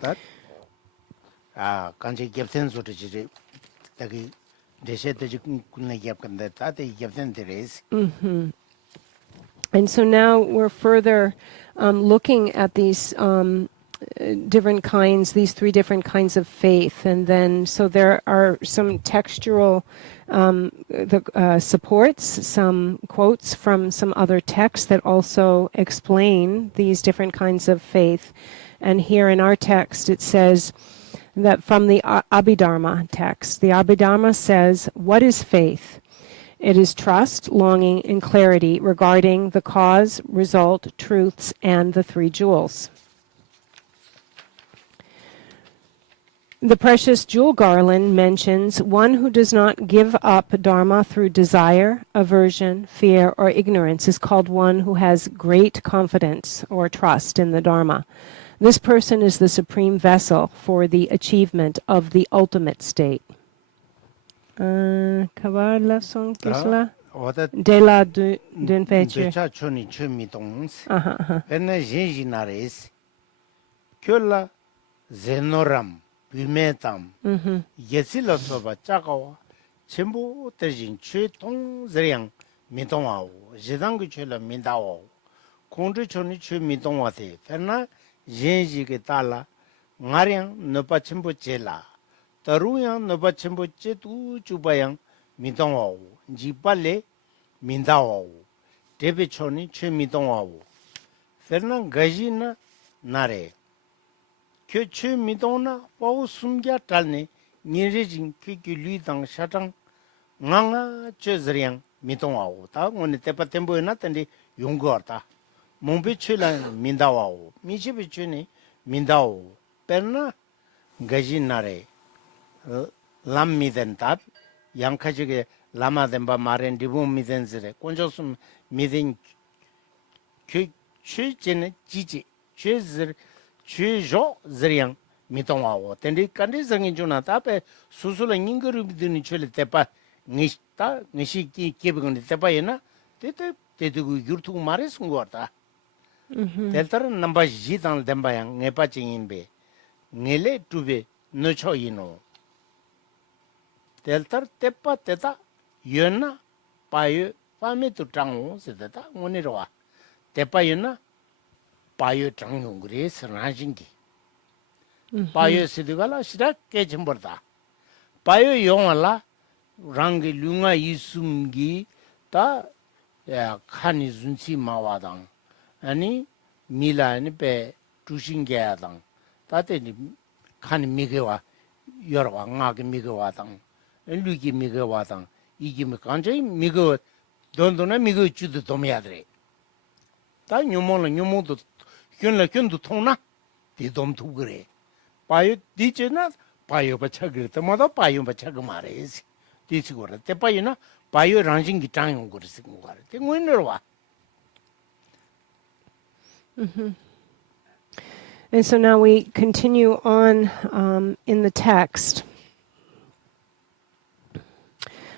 That kanji gyapsen soto chiri taki deshe taji kunna gyapkanda tate gyapsen teres. And so now we're further looking at these different kinds, these three different kinds of faith. And then, so there are some textual supports, some quotes from some other texts that also explain these different kinds of faith. And here in our text, it says that from the Abhidharma text, the Abhidharma says, what is faith? It is trust, longing, and clarity regarding the cause, result, truths, and the three jewels. The precious jewel garland mentions one who does not give up Dharma through desire, aversion, fear, or ignorance is called one who has great confidence or trust in the Dharma. This person is the supreme vessel for the achievement of the ultimate state. Kabbalah song kisla de la d'une feature. Becha choni chumi tongs. Pena jinji nares. Kyola zenoram bimetam. Yesila soba chakawa. Chimbu terjin chue tong zriang mitongao. Jidangu chula mindao. Kondri choni chu mitongwate. Pena jinji ke tala ngariang nopa chimbu chela. Taruyang nopa chimbo chetu chubayang mitongwawo, jipale mindawawo, tepe choni che mitongwawo. Fernan gaji na nare. Kyo che mitongna wawo sumgya talne nirejing kiki luitang shatang nganga che zriyang mitongwawo. Ta ngone tepa tembo na tende yungor ta. Mongpe che la mindawawo, michipe che ne mindawawo. Perna gaji nare. Lam miden tab, yang kajige lama demba maren dibu miden zire, konjosum miden kyu jene jiji, kyu jo ziriyang mitongwawo. Tendi kandi zangi juna tabe susula nyingaru biduni chule tepa nishi kibiguni tepa yena, tetugu yurtugu mare sungwarta. Teltara namba jitang demba yang ngepa chinginbe, ngele tube nocho yino. Deltar tepa teta yona payo pame tu tango se teta ngonirwa. Tepa yona payo tango ngure sanajingi. Payo sidugala shira kechimborda. Payo yongala rangi lunga isumgi ta khani zunsi mawadang. Ani mila ni pe tushingayadang. Tate ni khani migewa yorwa ngaki migewa dang. Luki miga watang, iki mi kanjay miga dondona miga chudu domyadre. Ta nyumo to kyun tongna di dom tugre. Payo di chena payo bachagre, tamada payo bachagmare. Di sigura. Te payo na payo ranjing gitang gore sigura. Te nguinerwa. And so now we continue on in the text,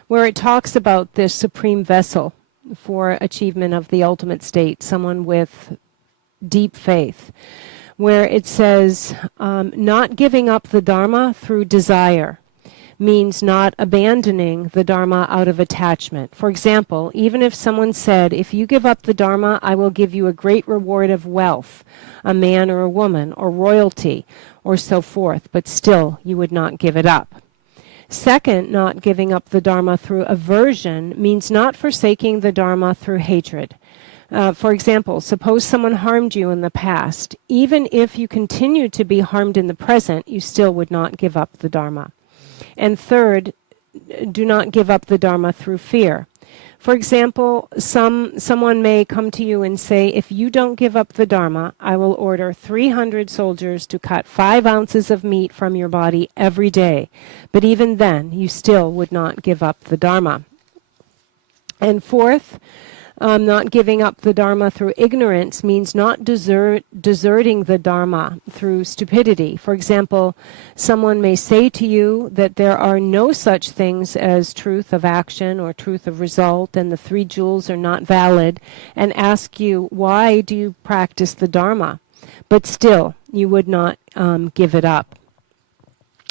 where it talks about this supreme vessel for achievement of the ultimate state, someone with deep faith, where it says, not giving up the Dharma through desire means not abandoning the Dharma out of attachment. For example, even if someone said, if you give up the Dharma, I will give you a great reward of wealth, a man or a woman, or royalty, or so forth, but still you would not give it up. Second, not giving up the Dharma through aversion means not forsaking the Dharma through hatred. For example, suppose someone harmed you in the past. Even if you continue to be harmed in the present, you still would not give up the Dharma. And third, do not give up the Dharma through fear. For example, someone may come to you and say, if you don't give up the Dharma, I will order 300 soldiers to cut 5 ounces of meat from your body every day. But even then, you still would not give up the Dharma. And fourth, not giving up the Dharma through ignorance means not deserting the Dharma through stupidity. For example, someone may say to you that there are no such things as truth of action or truth of result, and the 3 jewels are not valid, and ask you, why do you practice the Dharma? but still you would not give it up.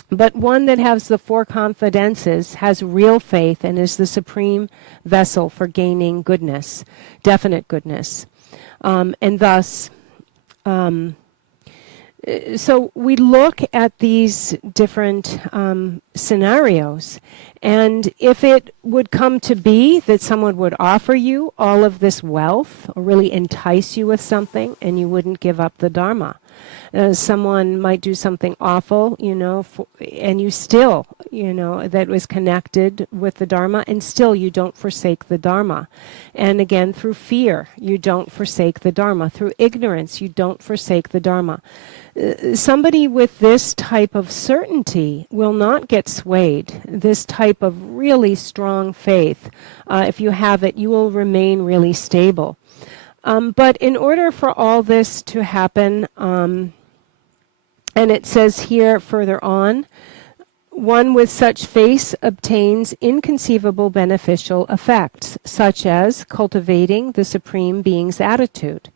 But one that has the four confidences has real faith and is the supreme vessel for gaining goodness, definite goodness. And thus, so we look at these different scenarios, and if it would come to be that someone would offer you all of this wealth or really entice you with something and you wouldn't give up the Dharma. Someone might do something awful, and you still, that was connected with the Dharma, and still you don't forsake the Dharma. And again, through fear, you don't forsake the Dharma. Through ignorance, you don't forsake the Dharma. Somebody with this type of certainty will not get swayed. This type of really strong faith, if you have it, you will remain really stable. But in order for all this to happen, and it says here further on, one with such faith obtains inconceivable beneficial effects, such as cultivating the Supreme Being's attitude,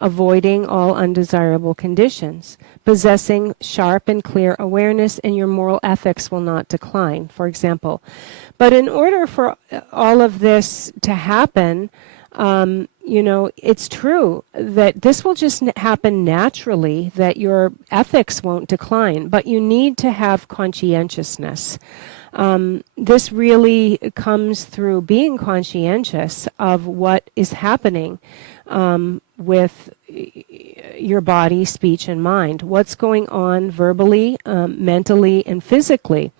avoiding all undesirable conditions, possessing sharp and clear awareness, and your moral ethics will not decline, for example. But in order for all of this to happen, it's true that this will just happen naturally, that your ethics won't decline, but you need to have conscientiousness. This really comes through being conscientious of what is happening with your body, speech, and mind, what's going on verbally, mentally, and physically.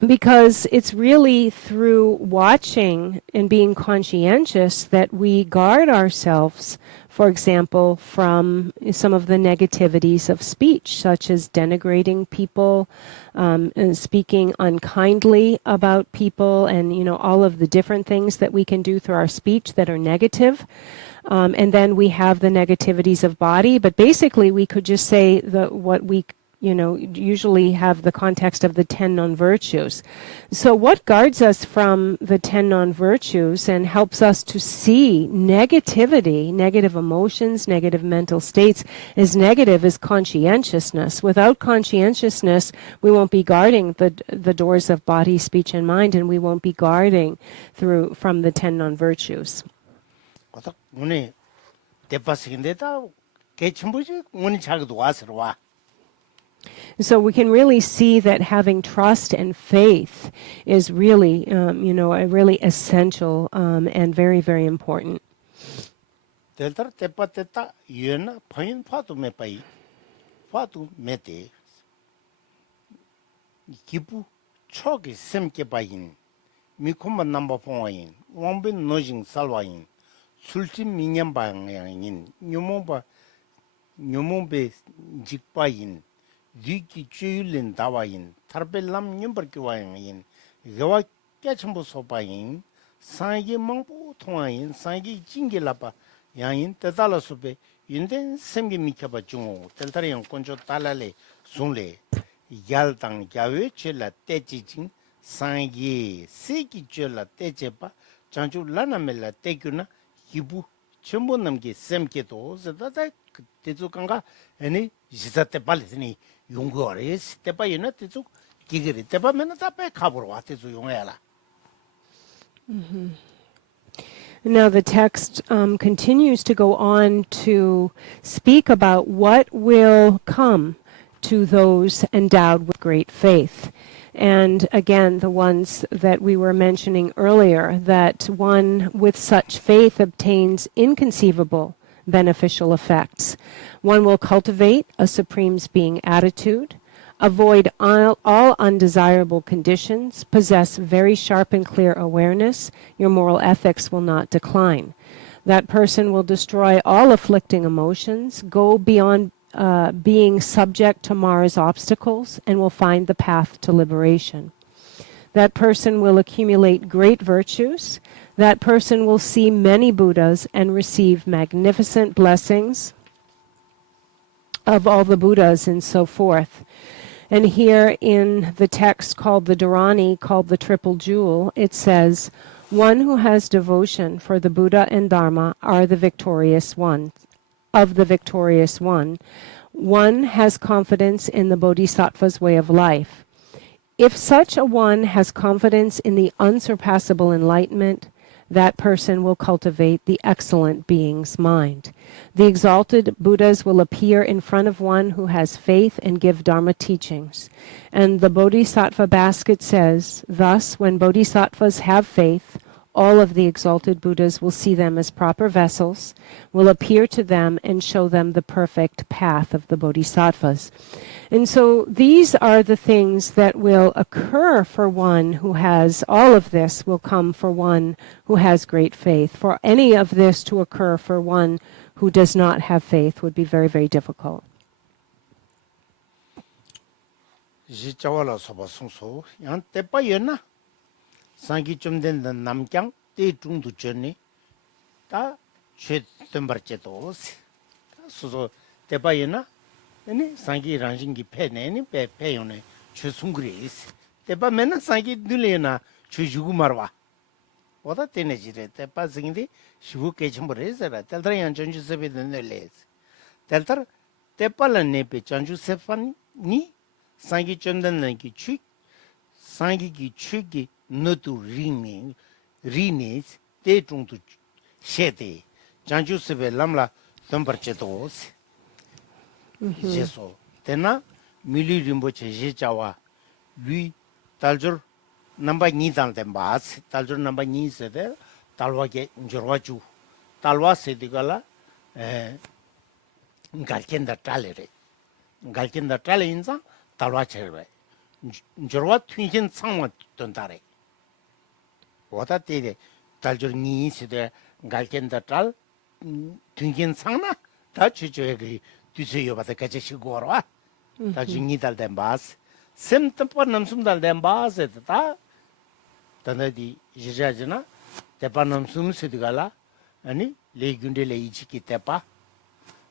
Because it's really through watching and being conscientious that we guard ourselves, for example, from some of the negativities of speech, such as denigrating people, and speaking unkindly about people, and all of the different things that we can do through our speech that are negative. And then we have the negativities of body, but basically we could just say what we usually have the context of the 10 non-virtues. So what guards us from the 10 non-virtues and helps us to see negativity, negative emotions, negative mental states as negative is conscientiousness. Without conscientiousness, we won't be guarding the doors of body, speech, and mind, and we won't be guarding from the 10 non-virtues. So we can really see that having trust and faith is really, really essential and very, very important. Diki Julin Dawain, Tarbelam Numberkiwain, Gawa Kachambo Sopain, Sangi Mampo Twain, Sangi Jingilapa, Yain, Tatala Sope, Yunden Semgi Mikaba Jungo, Teltarian Concho Talale, Sunle, Yaltang Yawe Chela Teching, Sangi, Seki Chela Techepa, Chanchu Lanamela Tekuna, Hibu, Chumbonamki Semketo, Zata Tezukanga, any Zate Palisini. Now the text continues to go on to speak about what will come to those endowed with great faith. And again, the ones that we were mentioning earlier, that one with such faith obtains inconceivable beneficial effects. One will cultivate a Supreme Being attitude, avoid all undesirable conditions, possess very sharp and clear awareness. Your moral ethics will not decline. That person will destroy all afflicting emotions, go beyond being subject to Mara's obstacles, and will find the path to liberation. That person will accumulate great virtues. That person will see many Buddhas and receive magnificent blessings of all the Buddhas and so forth. And here in the text called the Dharani, called the Triple Jewel, it says, one who has devotion for the Buddha and Dharma are the victorious ones. of the victorious one. One has confidence in the Bodhisattva's way of life. If such a one has confidence in the unsurpassable enlightenment, that person will cultivate the excellent being's mind. The exalted Buddhas will appear in front of one who has faith and give Dharma teachings. And the Bodhisattva basket says, thus, when Bodhisattvas have faith, all of the exalted Buddhas will see them as proper vessels, will appear to them and show them the perfect path of the Bodhisattvas. And so these are the things that will occur for one who has, all of this will come for one who has great faith. For any of this to occur for one who does not have faith would be very, very difficult. 상기 좀 된 남경 때 중도 전에 다 최던버제도 수소 대바이나 아니 상기 랑징기 패네니 패요네 최숭그리스 대바면은 상기 늘려나 최주고 말와 보다 때내지래 대바징디 시부케 첨버레서라 달다양 전주세베는 늘레스 달다 대발네 베 전주세판니 상기 좀 된는 기취 상기기 취기 너도 리니스 대중도 셰데 장주스베 람라 덤버체도스 제소 테나 밀리림보체 제자와 lui taljur number 2 dalde baas taljur number 2 sede talwa ke njorwaju talwa sedigala galkenda talere galkenda tale inza talwa cherbe njorwa twinjin sangwa tondare wada tere taljur 2 sede galkenda tal twinjin sangna da chujoe düseyo bata kache shigorwa taljur 2 dalde baas sem tempo namsum dalde baas eta tanadi jijajna tepa namsum sedigala ani legunde le ichiki tepa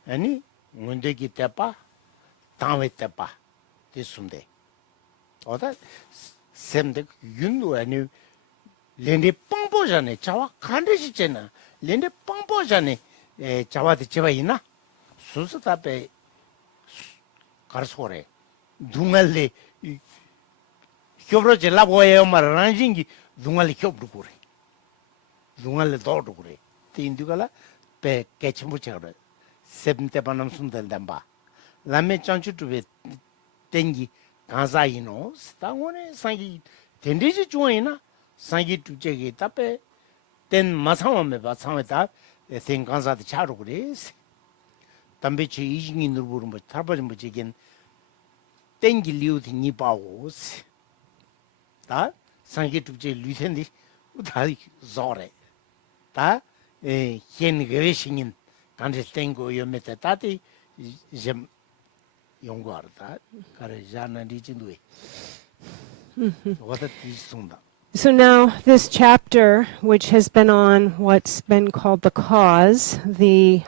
ani munde ki tepa tawe tepa tisumde oda semde yundu ani lende pangpo jane chawa khande chena lende pangpo jane chawa de cheba ina susuta pe karsore dungalle kyobro jela boye mar ranjingi dungalle kyobru kore dungalle dodu kore te indugala pe kechmu chara sebnte panam sundel damba lame chanchu tuve tengi kanza ino stangone sangi tendeji joina sangi tujege tape ten masama me ba sameta ten kanza de charu kore tambe che ijingi nurburu mo tarbaji mo jegen tengi liuti ni baos ta sangi tuje lutendi udali zore ta yen gereshingin kanre tengo yomete tati jem yongwarta kare jana dijindui wata tisunda. So now this chapter, which has been on what's been called the cause, the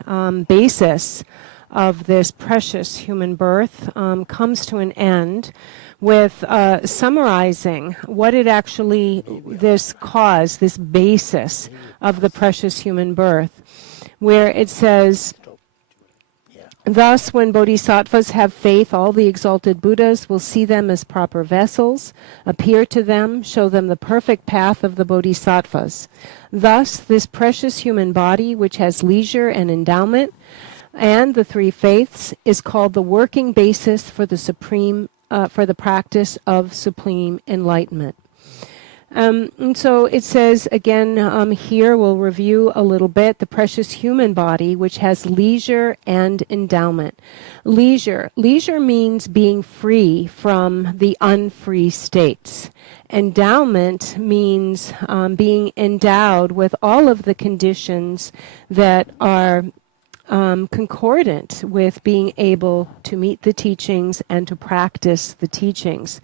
basis of this precious human birth, comes to an end with summarizing what it actually, this cause, this basis of the precious human birth, where it says, thus, when bodhisattvas have faith, all the exalted Buddhas will see them as proper vessels, appear to them, show them the perfect path of the bodhisattvas. Thus, this precious human body, which has leisure and endowment, and the three faiths, is called the working basis for the supreme, for the practice of supreme enlightenment. And so it says again here, we'll review a little bit, the precious human body, which has leisure and endowment. Leisure means being free from the unfree states. Endowment means being endowed with all of the conditions that are concordant with being able to meet the teachings and to practice the teachings.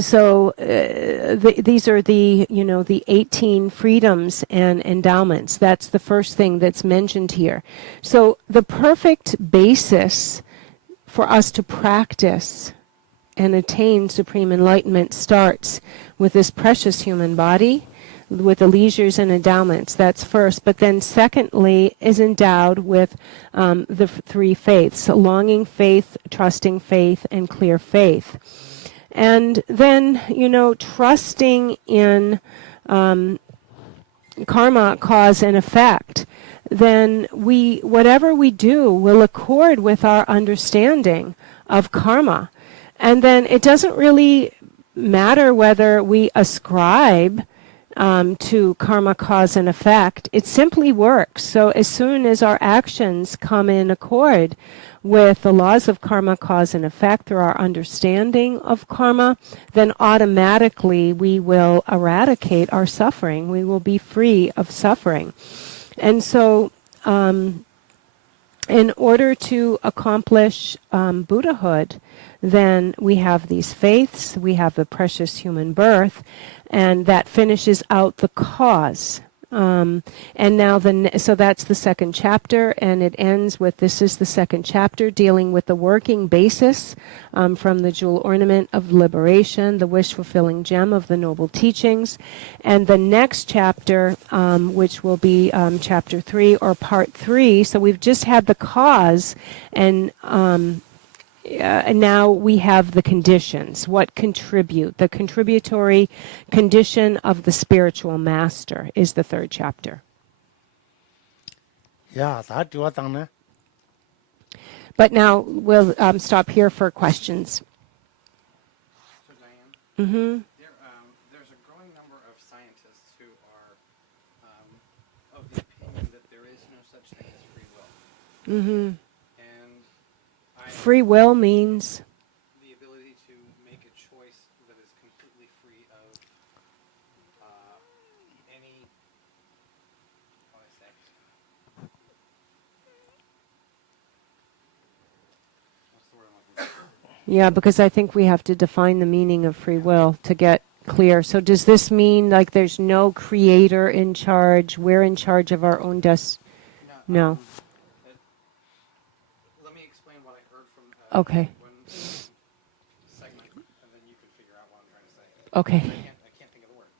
So these are the, the 18 freedoms and endowments. That's the first thing that's mentioned here. So the perfect basis for us to practice and attain supreme enlightenment starts with this precious human body, with the leisures and endowments. That's first. But then secondly is endowed with the three faiths: longing faith, trusting faith, and clear faith. And then, trusting in karma, cause and effect, then whatever we do will accord with our understanding of karma. And then it doesn't really matter whether we ascribe to karma, cause and effect. It simply works. So as soon as our actions come in accord with the laws of karma, cause and effect through our understanding of karma, then automatically we will eradicate our suffering. We will be free of suffering. And so in order to accomplish Buddhahood, then we have these faiths, we have the precious human birth, and that finishes out the cause. And now, so that's the second chapter, and it ends with, this is the second chapter, dealing with the working basis from the jewel ornament of liberation, the wish-fulfilling gem of the noble teachings. And the next chapter, which will be chapter 3 or part 3, so we've just had the cause, and now we have the conditions, what contribute. The contributory condition of the spiritual master is the third chapter. Yeah, that do what on. But now we'll stop here for questions. So Diane, there's a growing number of scientists who are of the opinion that there is no such thing as free will. Mm-hmm. Free will means the ability to make a choice that is completely free of any, how do I say? What's the word I'm looking for? yeah, because I think we have to define the meaning of free will to get clear. So does this mean like there's no creator in charge? We're in charge of our own No. Let me explain what I heard from Okay. one segment, and then you can figure out what I'm trying to say. Okay. I can't think of the word.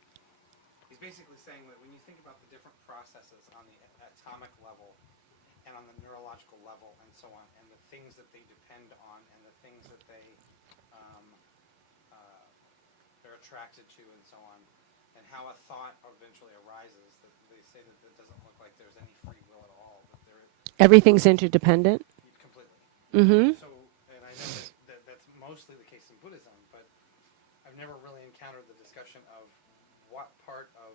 He's basically saying that when you think about the different processes on the atomic level and on the neurological level and so on, and the things that they depend on and the things that they're attracted to and so on, and how a thought eventually arises, that they say that it doesn't look like there's any free will at all. That there Everything's interdependent? completely. Mm-hmm. So, and I know that's mostly the case in Buddhism, but I've never really encountered the discussion of what part of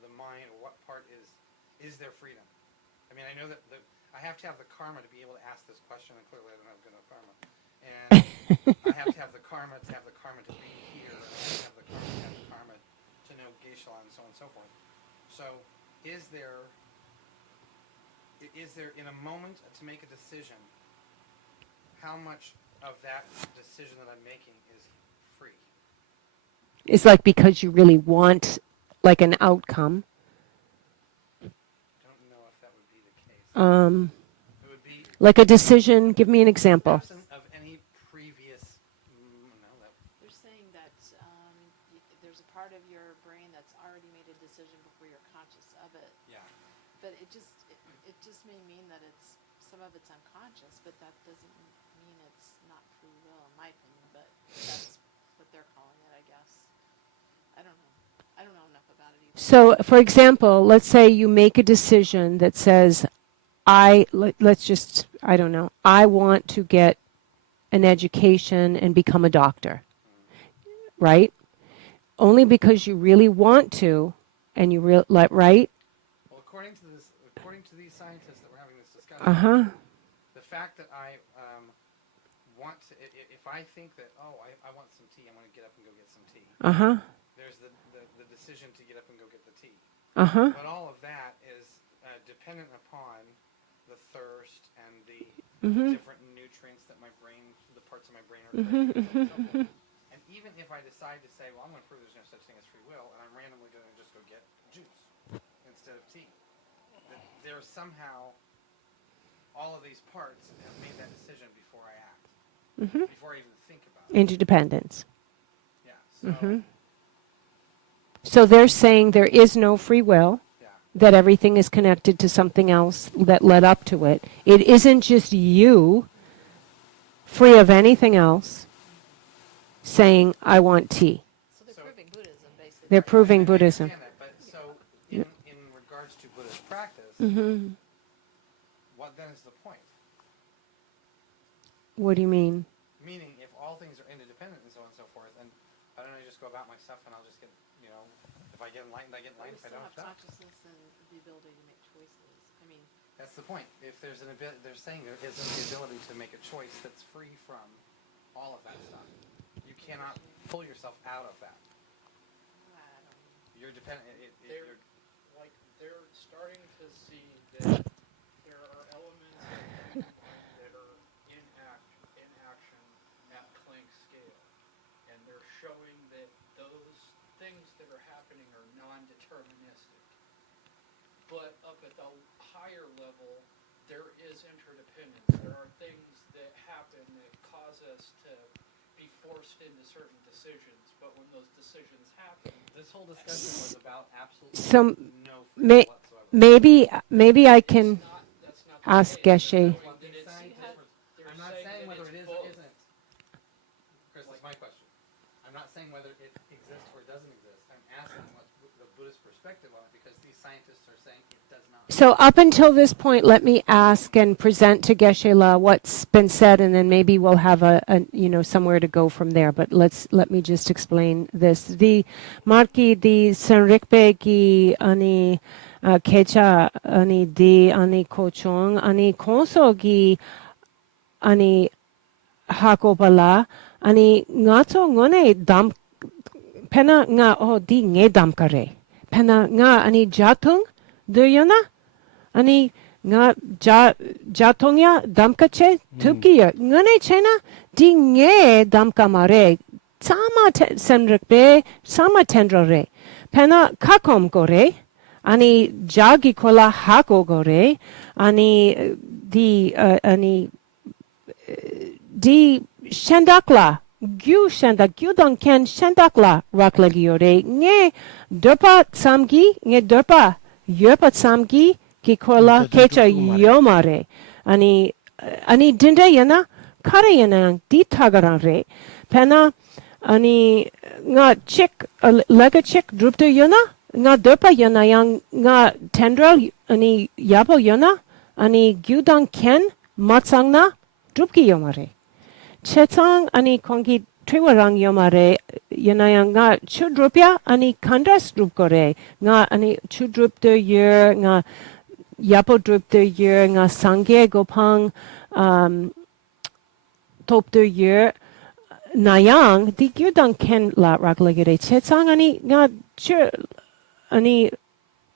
the mind, or what part is their freedom. I mean, I know that I have to have the karma to be able to ask this question, and clearly I don't have good enough karma. And I have to have the karma to be here, and I have to have the karma to know Geisha, and so on and so forth. So, is there in a moment to make a decision, how much of that decision that I'm making is free? It's like because you really want like an outcome. Don't know if that would be the case. It would be Like a decision, give me an example. absent of any previous. They're saying that there's a part of your brain that's already made a decision before you're conscious of it. Yeah. But it just may mean that some of it's unconscious, but that doesn't mean it's not free will, in my opinion. But that's what they're calling it, I guess. I don't know. I don't know enough about it either. So, for example, let's say you make a decision that says, I want to get an education and become a doctor, right? Only because you really want to, and you right? Well, according to these scientists that we're having this discussion, the fact that I want to, if I think that I want some tea, I'm going to get up and go get some tea. There's the decision to get up and go get the tea. But all of that is dependent upon the thirst and the different nutrients that the parts of my brain are creating. And even if I decide to say, well, I'm going to prove there's no such thing as free will, and I'm randomly going to just go get juice instead of tea, that there's somehow all of these parts have made that decision before I act, before I even think about it. Interdependence. Yeah. So So they're saying there is no free will, Yeah. that everything is connected to something else that led up to it. It isn't just you, free of anything else, saying, I want tea. So they're So- proving Buddhism, basically. They're proving I Buddhism. understand that, but so in regards to Buddhist practice, Mm-hmm. what then is the point? What do you mean? Meaning, if all things are interdependent and so on and so forth, and why don't I just go about my stuff and I'll just get, if I get enlightened, I get But we enlightened. If I still don't, have I don't. consciousness and the ability to make choices. I mean, That's the point. If there's they're saying there isn't the ability to make a choice that's free from all of that stuff. You cannot pull yourself out of that. I don't know. You're dependent. They're like they're starting to see that there are elements of human mind that are in action at Planck scale, and they're showing that those things that are happening are non-deterministic. But up at the higher level, there is interdependence. There are things that happen that cause us to be forced into certain decisions. But when those decisions happen, This whole discussion was about absolutely So no freedom may, whatsoever. maybe I can that's not the ask case. Geshe. They're showing that it's- they're I'm not saying that whether it's it is or both. isn't. Chris, that's my question. I'm not saying whether it exists or doesn't exist. I'm asking what the Buddhist perspective on it, because these scientists are saying it does not. So up until this point, let me ask and present to Geshe-la what's been said, and then maybe we'll have a somewhere to go from there. But let me just explain this. The marki di senrikpe ki ani kecha ani di ani kochong ani konso ki ani hakopala ani ngato ngone dam pena nga di nge dam kare pena nga ani jatung duyana ani nga jatongya damkache tupkiya ngane chena di nge damkamare sama senrikpe sama tendrare pena kakom gore ani jagi kola hako gore ani ani di shandakla gyudon ken shandakla raklagiore nge derpa samgi nge derpa yerpa samgi ki kola kecha yomare ani dinde yana kare yana di tagarare pena ani nga chick lega chick drupto yana nga derpa yana yang nga tendril ani yapo yana ani gyudon ken matsangna drupki yomare chetang ani kongi triwarang yomare yana nga chudrupya ani kandas drupkore nga ani chudrupto yer nga yapo drupto yer nga sangye gopang topto yer nayang di gyudang ken la raglagere chetang ani nga ani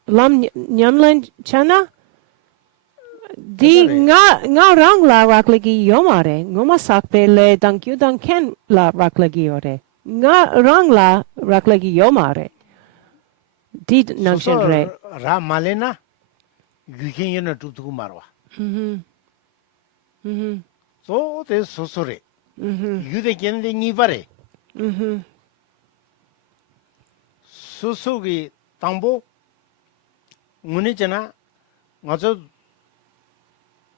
lam nyamlen chana di nga rang la raklagi yomare ngoma sakpe le dankyu danken la raklagi ore nga rang la raklagi yomare di nangshenre ra malena yukin yena tutuku marwa so te sosore yude kende ngibare sosogi tambo ngune chana ngazo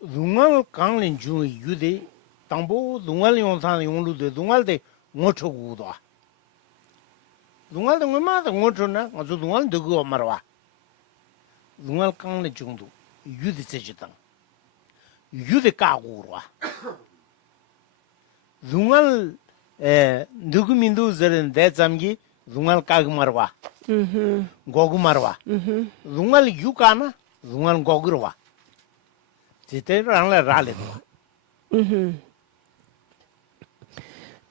dungal kanglin ju yude tambo dungal yonsan yonglu de dungal de ngocho gudo dungal de ngoma de ngocho na ngazo dungal de go marwa dungal kanglin jungdu yude chejitang yude ka gurwa dungal 누구 민두들은 대잠기 둥알 까그 말와 고구 말와 둥알 유까나 둥알 고구로와 지테로 안라 라레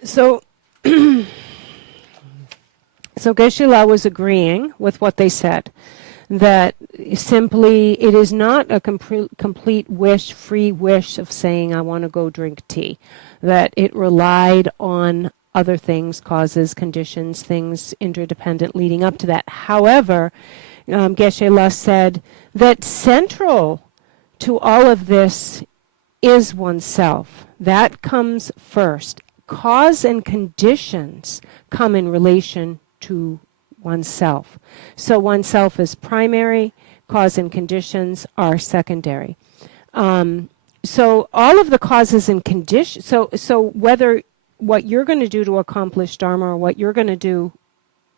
so Geshe-la was agreeing with what they said, that simply it is not a complete wish, free wish of saying, I want to go drink tea, that it relied on other things, causes, conditions, things interdependent leading up to that. However, Geshe-la said that central to all of this is oneself. That comes first. Cause and conditions come in relation to oneself. So oneself is primary, cause and conditions are secondary. So all of the causes and conditions, so whether what you're going to do to accomplish Dharma or what you're going to do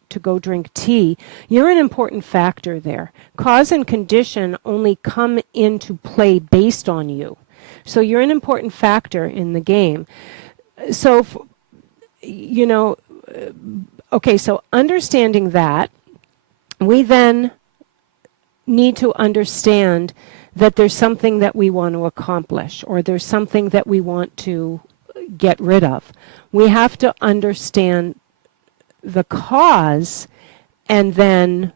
to go drink tea, you're an important factor there. Cause and condition only come into play based on you. So you're an important factor in the game. So, okay, so understanding that, we then need to understand that there's something that we want to accomplish or there's something that we want to get rid of. We have to understand the cause and then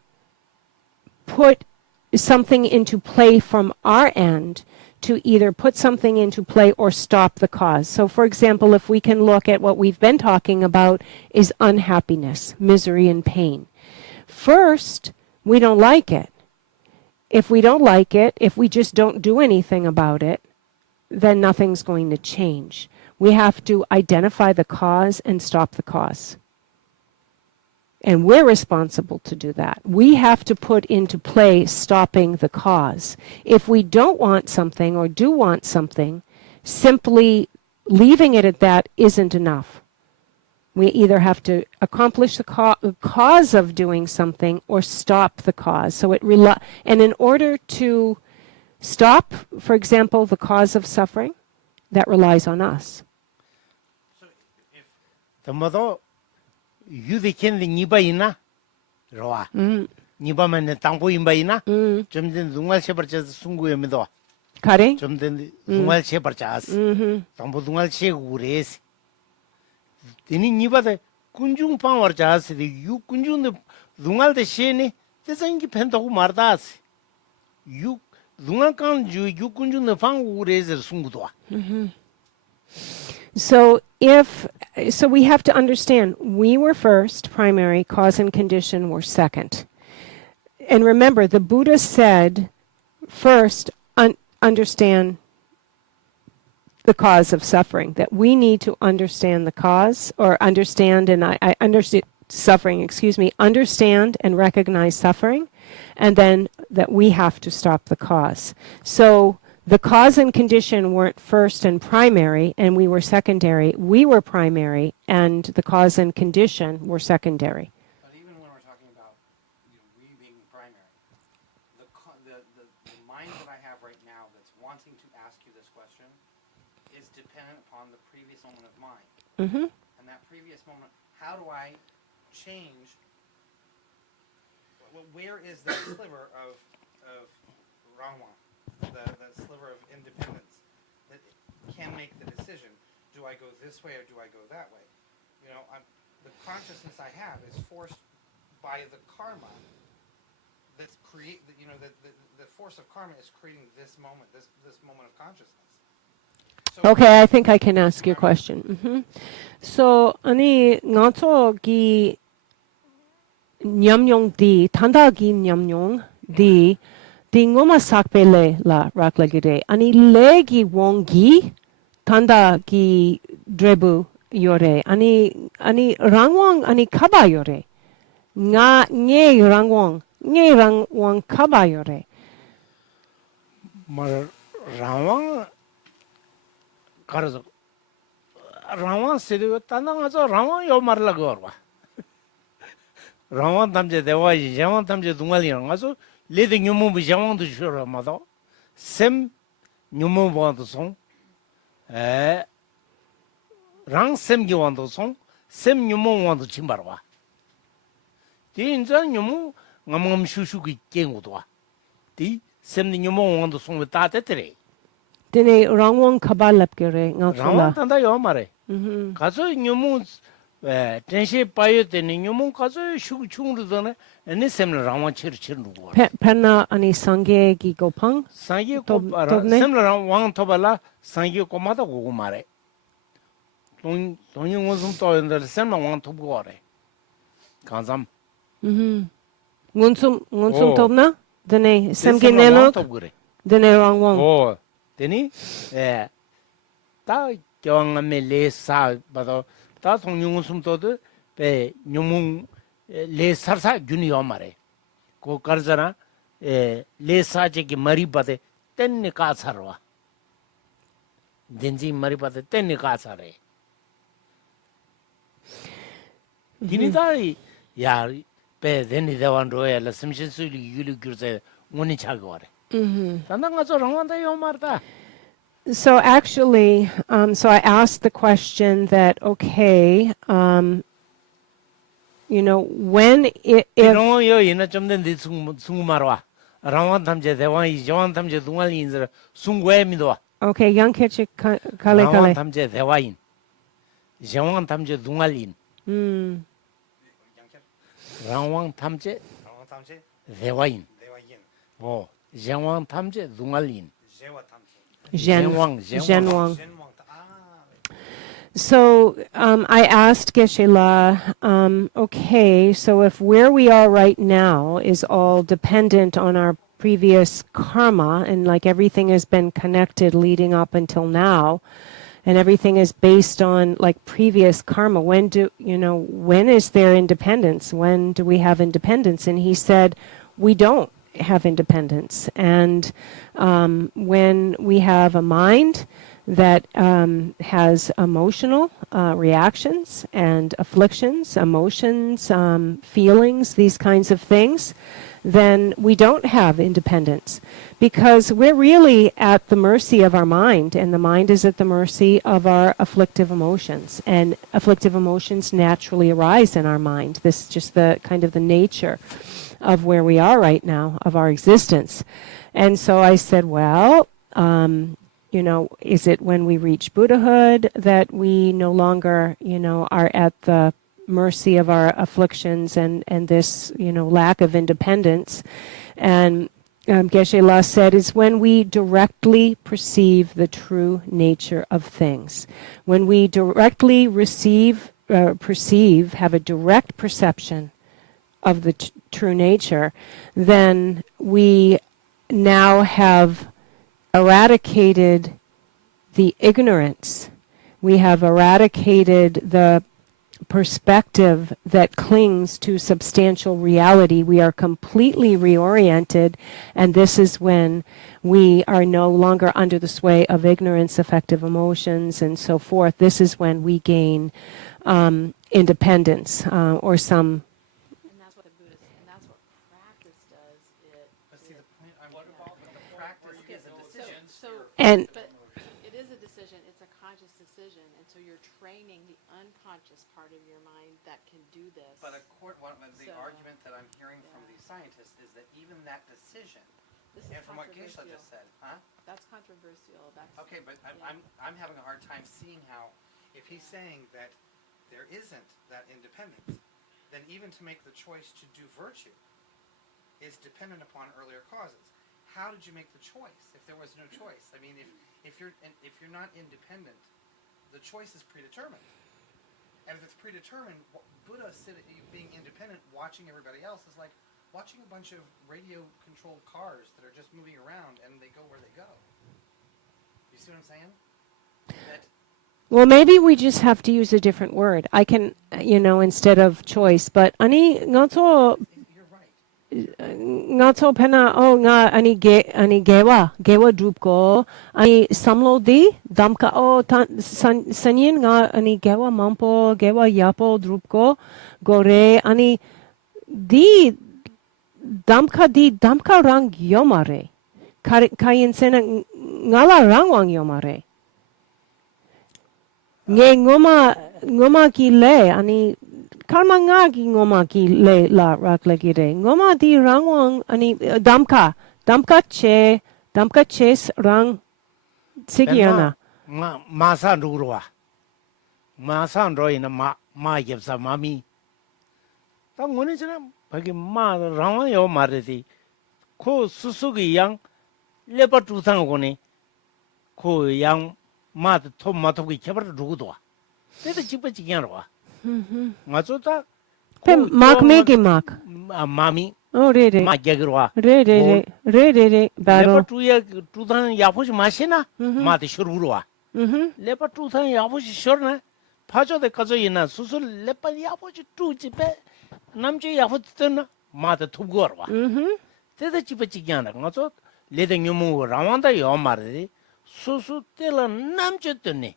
put something into play from our end to either put something into play or stop the cause. So for example, if we can look at what we've been talking about is unhappiness, misery, and pain. First, we don't like it. If we don't like it, if we just don't do anything about it, then nothing's going to change. We have to identify the cause and stop the cause. And we're responsible to do that. We have to put into play stopping the cause. If we don't want something or do want something, simply leaving it at that isn't enough. We either have to accomplish the cause of doing something or stop the cause. So and in order to stop, for example, the cause of suffering, that relies on us. So if 더모도 유대켄데 니바이나 로아 니바만네 땅보 임바이나 좀된 둥알 셰버자스 숭구에미도 Kare? 좀된 둥알 셰버자스 땅보 둥알 셰구레스 데니 니바데 군중 파워자스 유 군중데 둥알데 셰네 데상기 펜도고 마르다스 유 둥알 칸주 유 군중데 파우레스 숭구도 So we have to understand, we were first, primary, cause and condition were second. And remember, the Buddha said, first, understand the cause of suffering, that we need to understand the cause, or understand, and I understand suffering, understand and recognize suffering, and then that we have to stop the cause. So the cause and condition weren't first and primary, and we were secondary. We were primary, and the cause and condition were secondary. But even when we're talking about we being primary, the mind that I have right now that's wanting to ask you this question is dependent upon the previous moment of mine. Mm-hmm. And that previous moment, how do I change? Where is that sliver of Rangwa? The sliver of independence that can make the decision. Do I go this way or do I go that way? The consciousness I have is forced by the karma that's the force of karma is creating this moment, this moment of consciousness. So Okay, I think I can ask your question. Mm-hmm. So, 아니, ngato gi nyamnyong di, tanda gi nyamnyong di, di ngoma sakpele la raklagire. Ani legi wongi, tanda gi drebu yore. Ani rangwang, ani kaba yore. Nge rangwang kaba yore. 말 라왕 가르서 라왕 세르고 따나가서 라왕 요 말라 거와 라왕 담제 대화지 자왕 담제 둥알이랑 가서 레드 뉴모 비자왕도 주라 마다 셈 뉴모 보안도 송랑 셈기 원도 송셈 뉴모 원도 침바와 디인자 뉴모 ngam 슈슈기 깽고도 와디 셈니 뉴모 원도 송에 따뜻해 Dine rangwang kaba lapkere ngato 라왕 la. 탄다 요 말에 Mm-hmm. 가서 뉴모 tenshi payo teni nyumun kazo shuk chungru dana ane semla rangwa chir nukuwa. Penna ani sangye gi gopang. Sangye Tobne? semla rangwa toba la sangye komata kuku mare. Tonyi ngonsum toyo ndara semla wang tobu gore. Kansam. Ngunsum Oh. tobna? Dine semge Semla wang nelok? tobu gore. Dine rangwang. Oh, teni ta kyawang ame le sa bado ta tonyi ngonsum todo pe nyumun le sarsa gyuni yomare ko karzana le saje ki mari pate tenne ka sarwa denji mari pate tenne ka sare dinidari ya pe deni dewando ya la simshin suli yulu gyurse ngoni chagware tandanga so rangwanda yomarta. So actually, so I asked the question that, okay, you know, when if yo ina chomden di sungmarwa rawan tamje dewan jawan tamje dungali inzra sungwe midwa okay, young kitchen kale rawan kale. tamje dewain jawan tamje dungalin rawan tamje dewain oh jawan tamje dungalin Zhenwang. So I asked Geshe-la, okay, so if where we are right now is all dependent on our previous karma, and like everything has been connected leading up until now, and everything is based on like previous karma, when is there independence? When do we have independence? And he said, we don't have independence. And when we have a mind that has emotional reactions and afflictions, emotions, feelings, these kinds of things, then we don't have independence because we're really at the mercy of our mind, and the mind is at the mercy of our afflictive emotions, and afflictive emotions naturally arise in our mind. This is just the kind of the nature of where we are right now, of our existence. And so I said, well, is it when we reach Buddhahood that we no longer, are at the mercy of our afflictions and this, lack of independence? And Geshe-la said, it's when we directly perceive the true nature of things. When we directly perceive, have a direct perception of the true nature, then we now have eradicated the ignorance. We have eradicated the perspective that clings to substantial reality. We are completely reoriented, and this is when we are no longer under the sway of ignorance, affective emotions, and so forth. This is when we gain independence or some. And that's what practice does. But see, the point, what about the practice is a decision. And But it is a decision. It's a conscious decision, and so you're training the unconscious part of your mind that can do this. But the argument that I'm hearing from these scientists is that even that decision, This is and from what Geshe controversial. just said, That's controversial. Okay, but I'm having a hard time seeing how, if he's saying that there isn't that independence, then even to make the choice to do virtue is dependent upon earlier causes. How did you make the choice if there was no choice? I mean, if you're not independent, the choice is predetermined. And if it's predetermined, Buddha being independent, watching everybody else is like watching a bunch of radio-controlled cars that are just moving around and they go where they go. You see what I'm saying? well, maybe we just have to use a different word. I can, instead of choice. But ani ngato You're right. ngato pena nga ani gewa drup ko ani samlo di damka sanyin nga ani gewa mampo gewa yapo drup ko gore ani di damka rang yomare kayin sena ngala rangwang yomare nge ngoma ki le ani karma nga ki ngoma ki le la rak legire ngoma di rangwang ani damka che rang sigiana Masa Nurwa Masa Roina Ma Yepsa Mami Tangunism Pagi Ma Raman Yo Mariti Ko Susugi Yang Lepa Tutangoni Ko Yang Mat Tomatoki Keper Rudwa. There's a cheaper chiganwa. Mazota Mark Megi Mark. Mami. Oh, really? Ma Jagrwa. Re battle. Lepa 2 year 2000 Yapush Machina, Mati Shurua. Lepa 2000 Yapush Shorna, Pacho the Kazoina, Susu Lepa Yapush 2 Jipe, 남주 야부트나 마다 투거와 때다 집어지잖아 가서 레데 뇽무 라만다 요 말이 수수 때라 남주 때네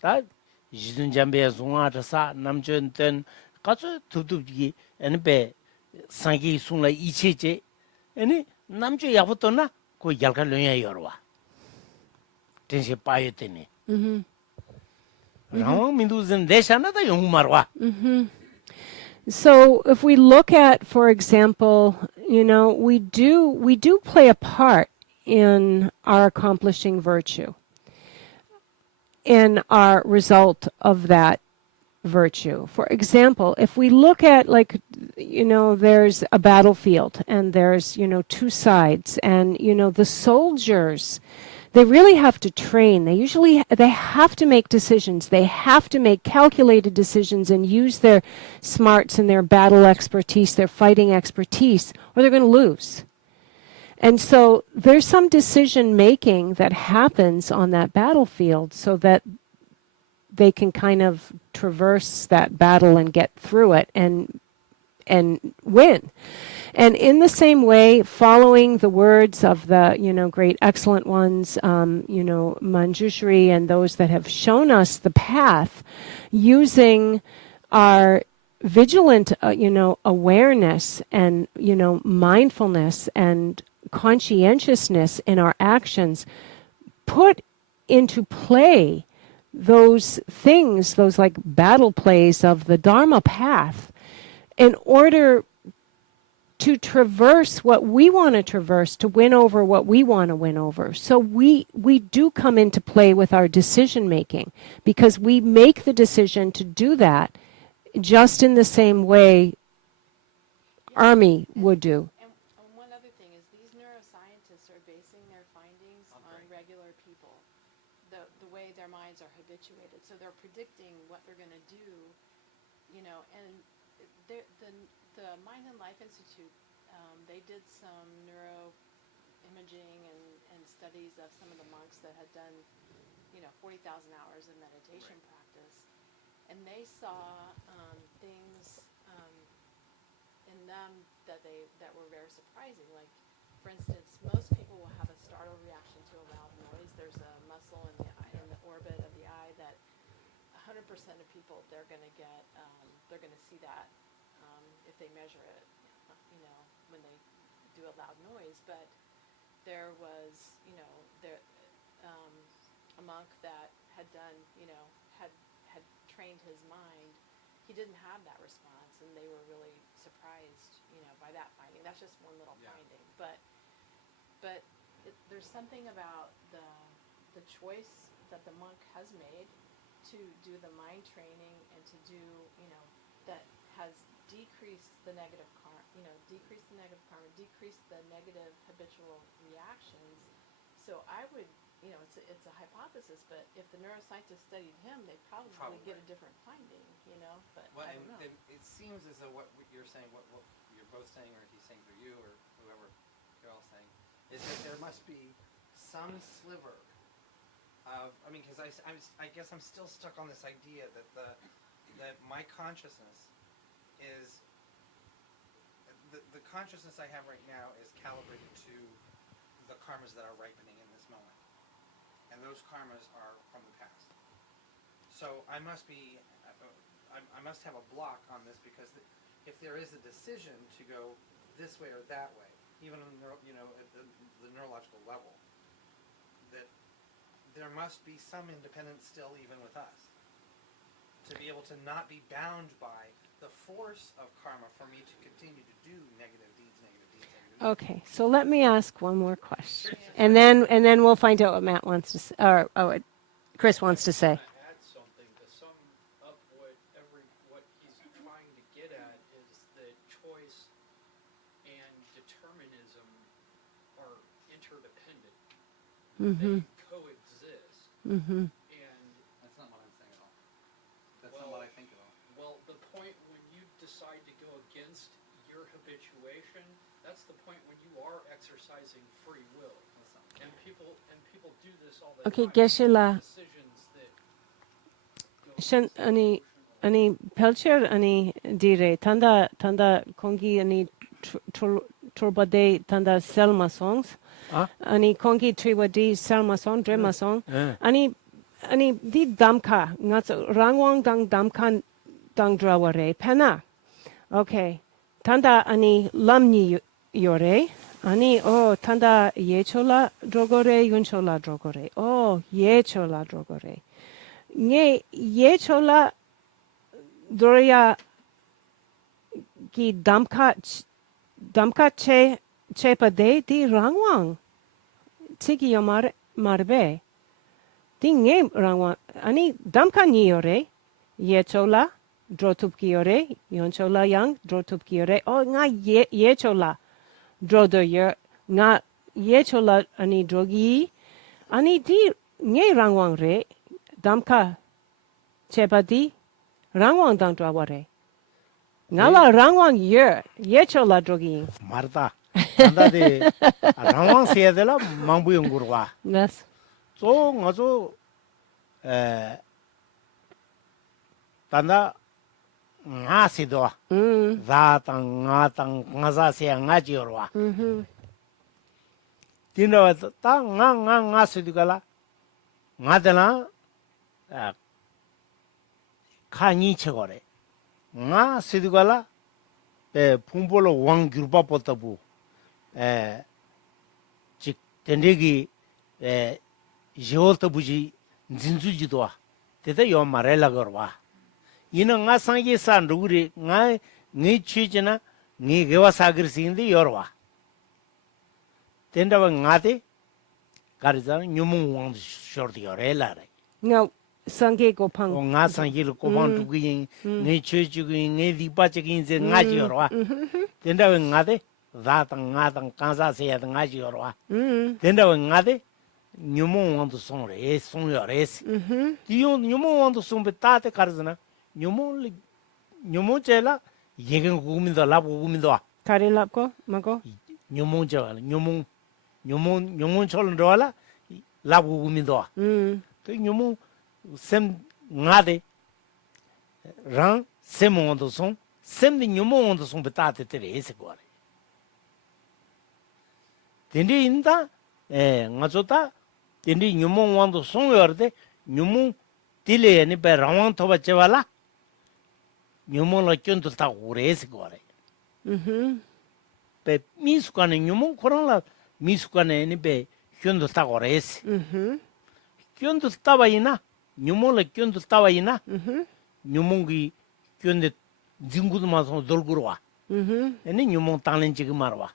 다 지준 잠베 송아다사 남주는 가서 두두기 에베 상기 숨라 이체제 아니 남주 야부터나 그 얄갈려야 열와 텐시 빠였더니 라마 민두zen 대샤나다 용마르와 So if we look at, for example, we do play a part in our accomplishing virtue, in our result of that virtue. For example, if we look at there's a battlefield and there's, two sides and, the soldiers, they really have to train. They have to make decisions. They have to make calculated decisions and use their smarts and their battle expertise, their fighting expertise, or they're going to lose. And so there's some decision making that happens on that battlefield so that they can kind of traverse that battle and get through it and win. And in the same way, following the words of the, great excellent ones, Manjushri and those that have shown us the path, using our vigilant, awareness and, mindfulness and conscientiousness in our actions, put into play those things, those like battle plays of the Dharma path, in order to traverse what we want to traverse, to win over what we want to win over. So we do come into play with our decision making, because we make the decision to do that just in the same way Army would do. And one other thing is these neuroscientists are basing their findings on regular people, the way their minds are habituated. So they're predicting what they're going to do, and the Mind and Life Institute, they did some neuroimaging and studies of some of the monks that had done, 40,000 hours of meditation practice, and they saw things in them that were very surprising. Like, for instance, most people will have a startle reaction to a loud noise. There's a muscle in the eye, in the orbit of the eye, that 100% of people, they're going to get, they're going to see that if they measure it, when they do a loud noise. But there was, a monk that had done, had trained his mind. He didn't have that response, and they were really surprised, by that finding. That's just one little finding, but there's something about the choice that the monk has made to do the mind training and to do, that has decreased the negative karma, decreased the negative habitual reactions. So I would, it's a hypothesis, but if the neuroscientists studied him, they'd probably get a different finding, but Well, I don't know. it seems as though what you're saying, what you're both saying, or he's saying through you, or whoever you're all saying, is that there must be some sliver of, because I guess I'm still stuck on this idea that that my consciousness is, the consciousness I have right now is calibrated to the karmas that are ripening in this moment. And those karmas are from the past. So I must be, I must have a block on this, because if there is a decision to go this way or that way, even on at the neurological level, that there must be some independence still even with us, to be able to not be bound by the force of karma for me to continue to do negative deeds. Okay, so let me ask one more question, and then we'll find out what Matt wants to say, or what Chris wants to say. Add something to sum up what he's trying to get at is that choice and determinism are interdependent. They coexist. And That's not what I'm saying at all. That's not what I think at all. Well, the point when you decide to go against your habituation, that's the point when you are exercising free will. And people do this all the Okay, time. Geshe-la. Decisions that Shen ani 아니 펠처 아니 디레 탄다 공기 아니 트로바데 탄다 셀마 songs 아? 아니 공기 트리와디 셀마 song 드레마 song 예. 아니 디 담카 나서 랑왕당 담칸 당 드라와레 페나 오케이 탄다 아니 람니 요레 아니 탄다 예초라 드로고레 윤초라 드로고레 예초라 드로고레 네 예초라 드로야 기 담카 체파데 디 랑왕 치기요 마르베 딩게 랑왕 아니 담카 니요레 예초라 드로투프기요레 윤초라 양 드로투프기요레 nga 예초라 드로더여 nga 예초라 아니 드로기 아니 디 녜 랑왕레 담카 체바디 랑왕 당트와레 나라 랑왕 예초라 드로기 말다. 단다데 라왕 세야들라 망부용 거와. yes 저 가서 에 단다 나시도 자당 나당 가자세 나지어와. 디노 땅 나시도가라 나데나 카니 쳐거래. 나시도가라 풍볼로 왕규바포타부 직 텐데기 제올타부지 진주지도와 대다 요 말해라 거와 이는 nga 상기 산 누구리 nga 네 취지나 네 개와 사그르신데 요와 된다고 nga데 가르자는 뉴몽왕 쇼르디 요래라래 nga 상게 고팡 nga 상기를 고방 두기 네 취지기 네 디바적인 이제 nga지 요와 된다고 nga데 나당 간사세야 nga지 요와 된다고 nga데 뉴몽왕도 송래 송요레스 디용 뉴몽왕도 송베 따테 가르잖아 뉴몽제라 예경 구민도 라보 구민도 카레랍고 마고 뉴몽제라 뉴몽처럼 들어와라 라보 구민도 그 뉴몽 셈 나데 랑 셈원도 송 셈디 뉴몽원도 송 베따테 테레스 거래 덴디 인다 ngazo다 덴디 뉴몽원도 송여르데 뉴몽 딜레니 베 라왕 토바체발라 뉴몽라 쩐도타 오레스 거래 베 미스카네 뉴몽 코란라 미스카네 베 쩐도타 오레스 쩐도 타바이나 뉴몽라 쩐도 타바이나 뉴몽기 쩐데 징구도 마서 돌구로와 에니 뉴몽 땅렌지기 마르와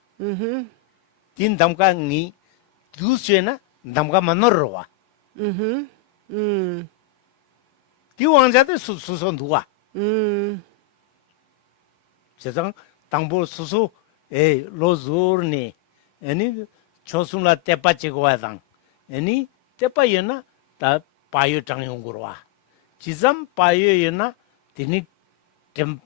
딘 담가 니 두스에나 담가 만너로와 디왕자들 수선 누가 세상 당보 수수 로즈르니 아니 초순라 때빠지고 와당 아니 때빠였나 다 바이오 장용으로와 지점 바이오였나 디니 템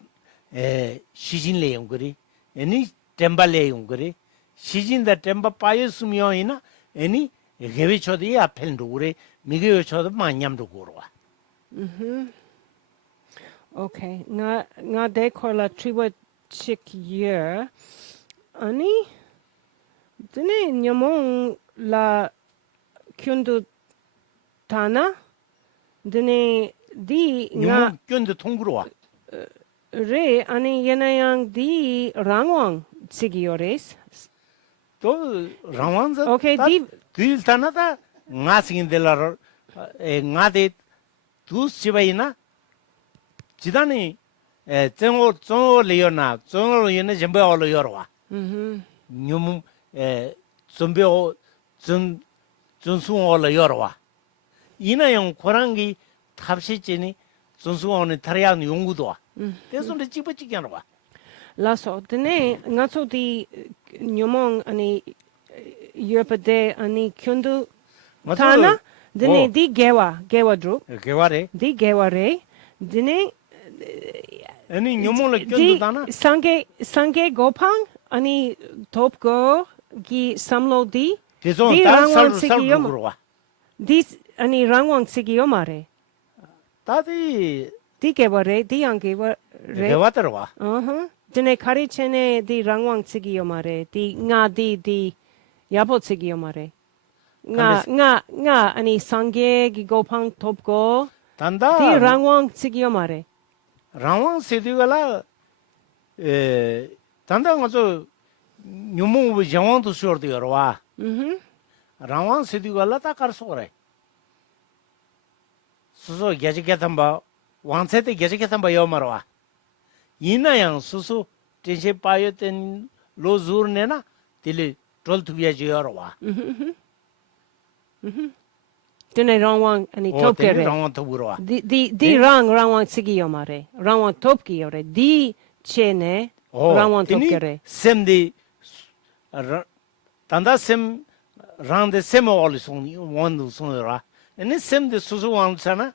시진레 용거리 아니 템발레 용거리 시진다 템바 바이오 수미오이나 아니 게비초디 앞엔 누구래 미게초도 마냠도 고로와 okay nga de korla triwa chik year ani dine nyamong la kyundu tana dine di nga 뉴몽 쩐데 통구로와 re ani yenayang di rangwang sigiyores 또 라왕자 okay di 딜타나다 nga싱인델라 nga데 두스치바이나 지단이 정오 레요나 정오 레요나 점배올로 요러와 뉴문 점배오 전수올로 요러와 이나용 고랑기 탑시지니 전수오는 타리안 용구도와 대선데 집어지게 와 laso dine ngaso di nyomong ani Europade ani kyundu tana dine di gewa dru 개와래 di gewa re dine 아니 뉴몬을 di 껴두다나 sange gopang ani topgo gi samlo di 대선 디 다 랑왕 살로 시기요? 와 di ani rangwang sigiyomare 다디 Dike bore, diangi bore. 개와더와 Dine karichene di rangwang tsigi yomare, di nga di yabo tsigi yomare. Nga, ani sangye gi gopang topgo, di 단다 rangwang tsigi yomare. 라왕 세디가라 에 단다 가서 뉴모 장왕도 쇼르도 여러와 라왕 세디가라 다 가르소 그래 수수 게지게탄바 왕세대 게지게탄바 여마로와 이나양 수수 진시 빠요된 로즈르네나 딜리 톨투비야지 여러와 Dine rangwang ani topkere. 라왕 토부로와 Di rangwang tsigi yomare. Rangwang topki yore. Di chene rangwang topkere. 셈디 단다 셈 랑데 셈 올송이 원도 송이라 에네 셈데 수수 왕잖아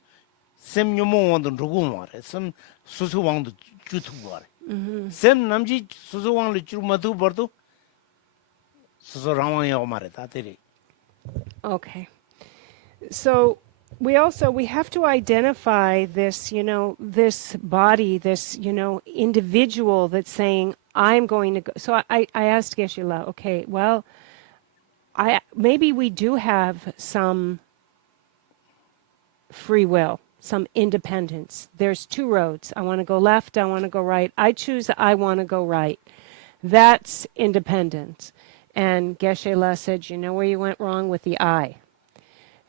셈 요모 원도 누구 말해 셈 수수 왕도 주투 말해 셈 남지 수수 왕을 주 마두 버도 수수 랑왕이 말해 다들이 Okay. So we have to identify this, this body, this, individual that's saying, I'm going to go. So I asked Geshe-la, okay, well, maybe we do have some free will, some independence. There's two roads. I want to go left, I want to go right. I choose I want to go right. That's independence. And Geshe-la said, you know where you went wrong with the I.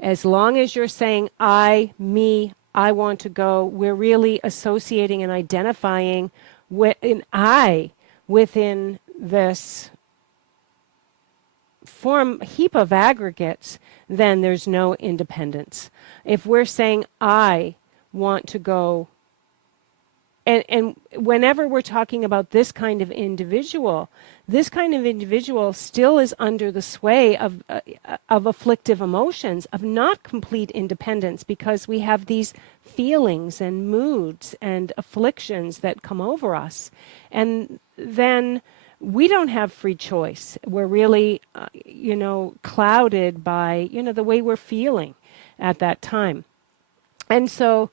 As long as you're saying I, me, I want to go, we're really associating and identifying with an I within this heap of aggregates, then there's no independence. If we're saying I want to go, and whenever we're talking about this kind of individual still is under the sway of afflictive emotions, of not complete independence, because we have these feelings and moods and afflictions that come over us. And then we don't have free choice. We're really, clouded by, the way we're feeling at that time. And so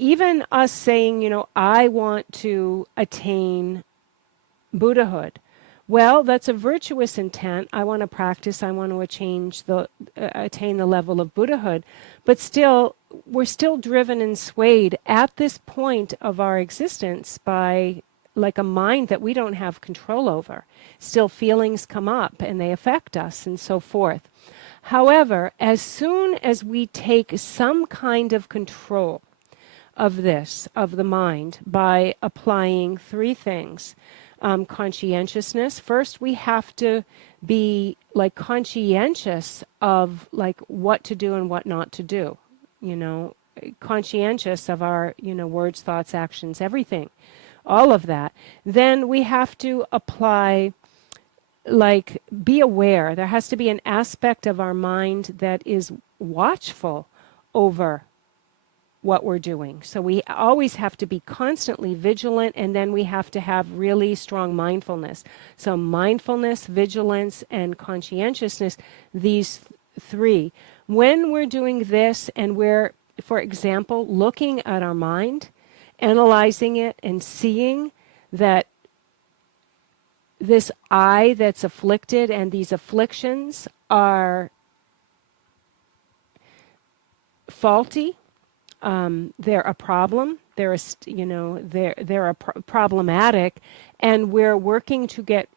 even us saying, I want to attain Buddhahood. Well, that's a virtuous intent. I want to practice. I want to attain the level of Buddhahood. But still, we're still driven and swayed at this point of our existence by like a mind that we don't have control over. Still, feelings come up and they affect us and so forth. However, as soon as we take some kind of control of the mind, by applying three things. Conscientiousness. First, we have to be like conscientious of like what to do and what not to do. Conscientious of our, words, thoughts, actions, everything, all of that. Then we have to apply, like, be aware. There has to be an aspect of our mind that is watchful over what we're doing. So we always have to be constantly vigilant, and then we have to have really strong mindfulness. So mindfulness, vigilance, and conscientiousness, these three. When we're doing this and we're, for example, looking at our mind, analyzing it and seeing that this I that's afflicted and these afflictions are faulty, they're a problem. They're problematic, and we're working to get,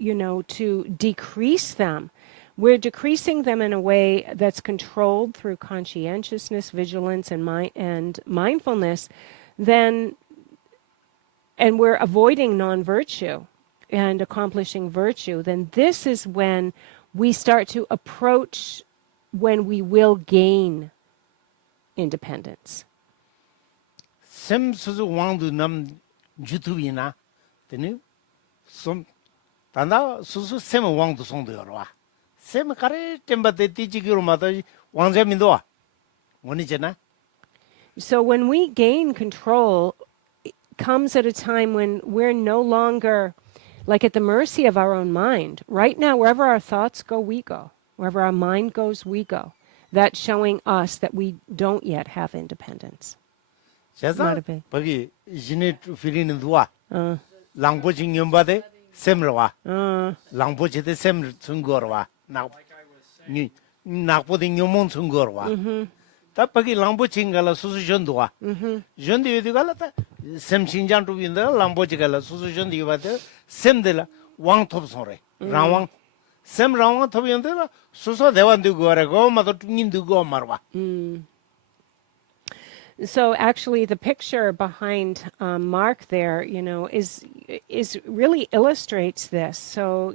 to decrease them. We're decreasing them in a way that's controlled through conscientiousness, vigilance, and mindfulness. And we're avoiding non-virtue and accomplishing virtue. Then this is when we start to approach when we will gain independence. 셈 수수 왕도 남 유튜브이나 되니 좀 단다 수수 셈 왕도 송도 여러와 셈 가래 템바데 티지기로 마다 왕자민도와 원이잖아. So when we gain control, it comes at a time when we're no longer like at the mercy of our own mind. Right now, wherever our thoughts go, we go. Wherever our mind goes, we go. That's showing us that we don't yet have independence. 제가 be. 거기 진에 필리는 두아 랑보지 냠바데 셈러와 랑보지데 셈 증거와 나 니 나보데 뇽몬 증거와 다 거기 랑보칭가라 수수전도와 전도 여디가라다 셈신장도 빈다 랑보지가라 수수전도 이바데 셈들라 왕톱소래 라왕 셈 라왕 톱인데라 수소 대완도 거라고 마도 뚱인도 거 말와 So actually, the picture behind Mark there, is really illustrates this. So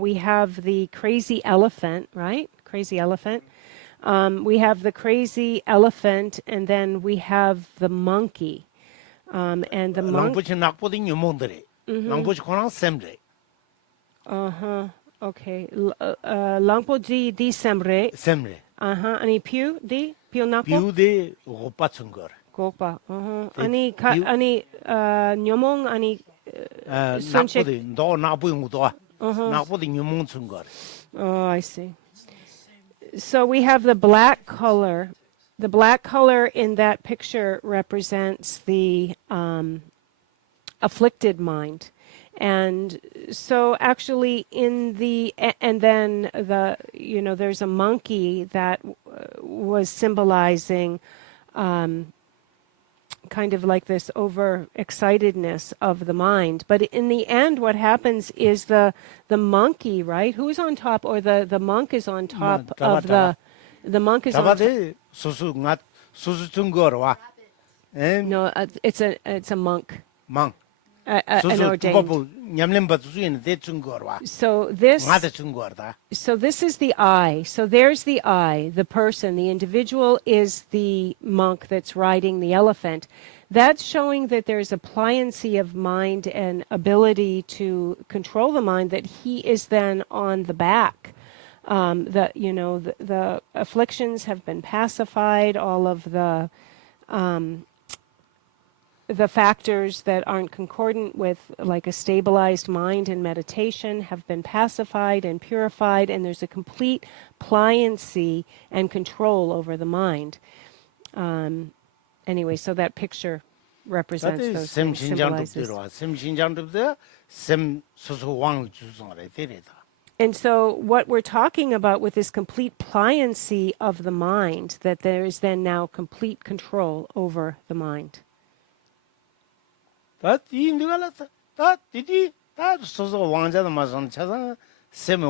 we have the crazy elephant, right? Crazy elephant. We have the crazy elephant, and then we have the monkey. And the monkey. 랑보지 낙보디 뇽몬들이 랑보지 코랑 셈래 Okay. Langpo di semre. 셈래 Ani piu nakpo. 비우데 오빠 증거 Gopa. Ani nyomong ani sunche. 낙보디 너 나보용도 낙보디 뇽몬 증거 Oh, I see. So we have the black color. The black color in that picture represents the afflicted mind. And so actually and then there's a monkey that was symbolizing kind of like this overexcitedness of the mind. But in the end, what happens is the monkey, right? Who's on top, or the monk is on top of the monk is on top. 잡아대 수수 증거와 No, it's a monk. 망 An 수수 ordained. 두바부 냠렘바 수수인 대 증거와 So this 나대 증거다 is the I. So there's the I, the person. The individual is the monk that's riding the elephant. That's showing that there's a pliancy of mind and ability to control the mind, that he is then on the back. The afflictions have been pacified. All of the factors that aren't concordant with like a stabilized mind and meditation have been pacified and purified, and there's a complete pliancy and control over the mind. Anyway, so that picture represents 다들 those 셈 things, 신장도 symbolizes. 들어와 셈 신장도 들 셈 수수 왕 주성을 데리다 And so what we're talking about with this complete pliancy of the mind, that there is then now complete control over the mind. 다 인도가라 다 디디 다 수수 왕자도 마찬 차상 셈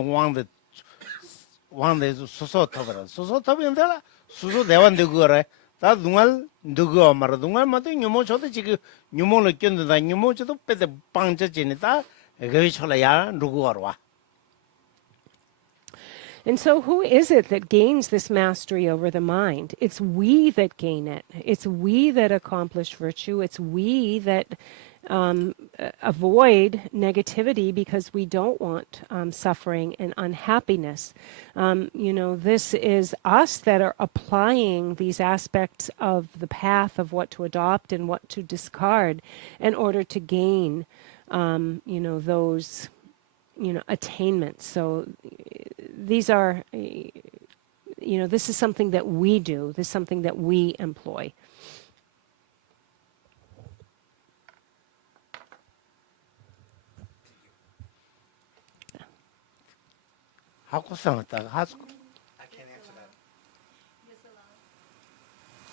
왕대 수수 터버라 수수 터빈데라 수수 대완데 그거래 다 누갈 누구 말아 누갈 마도 녀모 저도 지금 녀모를 껴는다 녀모 저도 빼대 빵저지니다 그게 철이야 누구 와 And so who is it that gains this mastery over the mind? It's we that gain it. It's we that accomplish virtue. It's we that avoid negativity because we don't want suffering and unhappiness. This is us that are applying these aspects of the path of what to adopt and what to discard in order to gain, those, attainments. So these are, this is something that we do. This is something that we employ. 하고 상했다 하고 I can't answer that.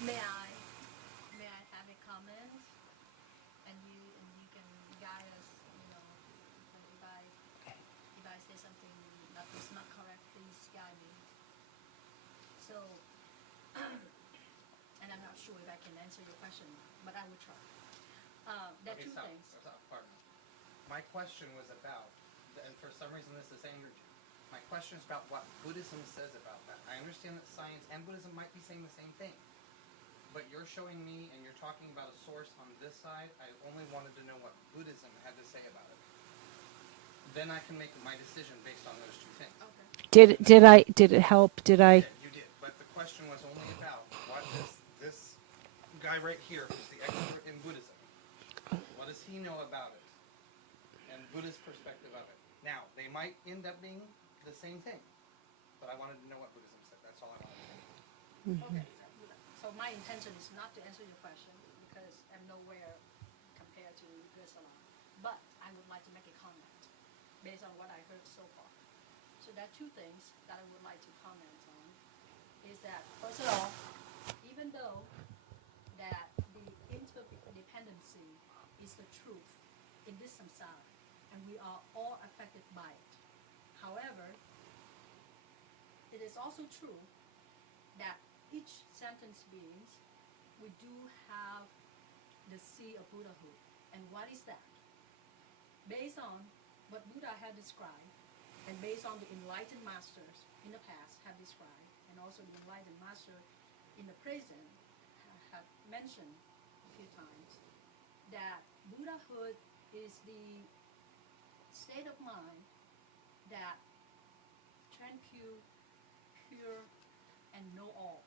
May I have a comment? And you can guide us, if I say something that is not correct, please guide me. So, and I'm not sure if I can answer your question, but I will try. There are two things. Pardon. My question was about, and for some reason this is angered you. My question is about what Buddhism says about that. I understand that science and Buddhism might be saying the same thing. But you're showing me and you're talking about a source on this side. I only wanted to know what Buddhism had to say about it. Then I can make my decision based on those two things. Okay. Did it help? Did I? You did. But the question was only about what does this guy right here, who's the expert in Buddhism, what does he know about it? And Buddhist perspective of it. Now, they might end up being the same thing. But I wanted to know what Buddhism said. That's all I wanted to know. Okay. So my intention is not to answer your question because I'm nowhere compared to this salon. But I would like to make a comment based on what I heard so far. So there are two things that I would like to comment on. Is that first of all, even though that the interdependency is the truth in this samsara, and we are all affected by it. However, it is also true that each sentient beings, we do have the seed of Buddhahood. And what is that? Based on what Buddha had described, and based on the enlightened masters in the past have described, and also the enlightened master in the present have mentioned a few times, that Buddhahood is the state of mind that tranquil, pure, and know all.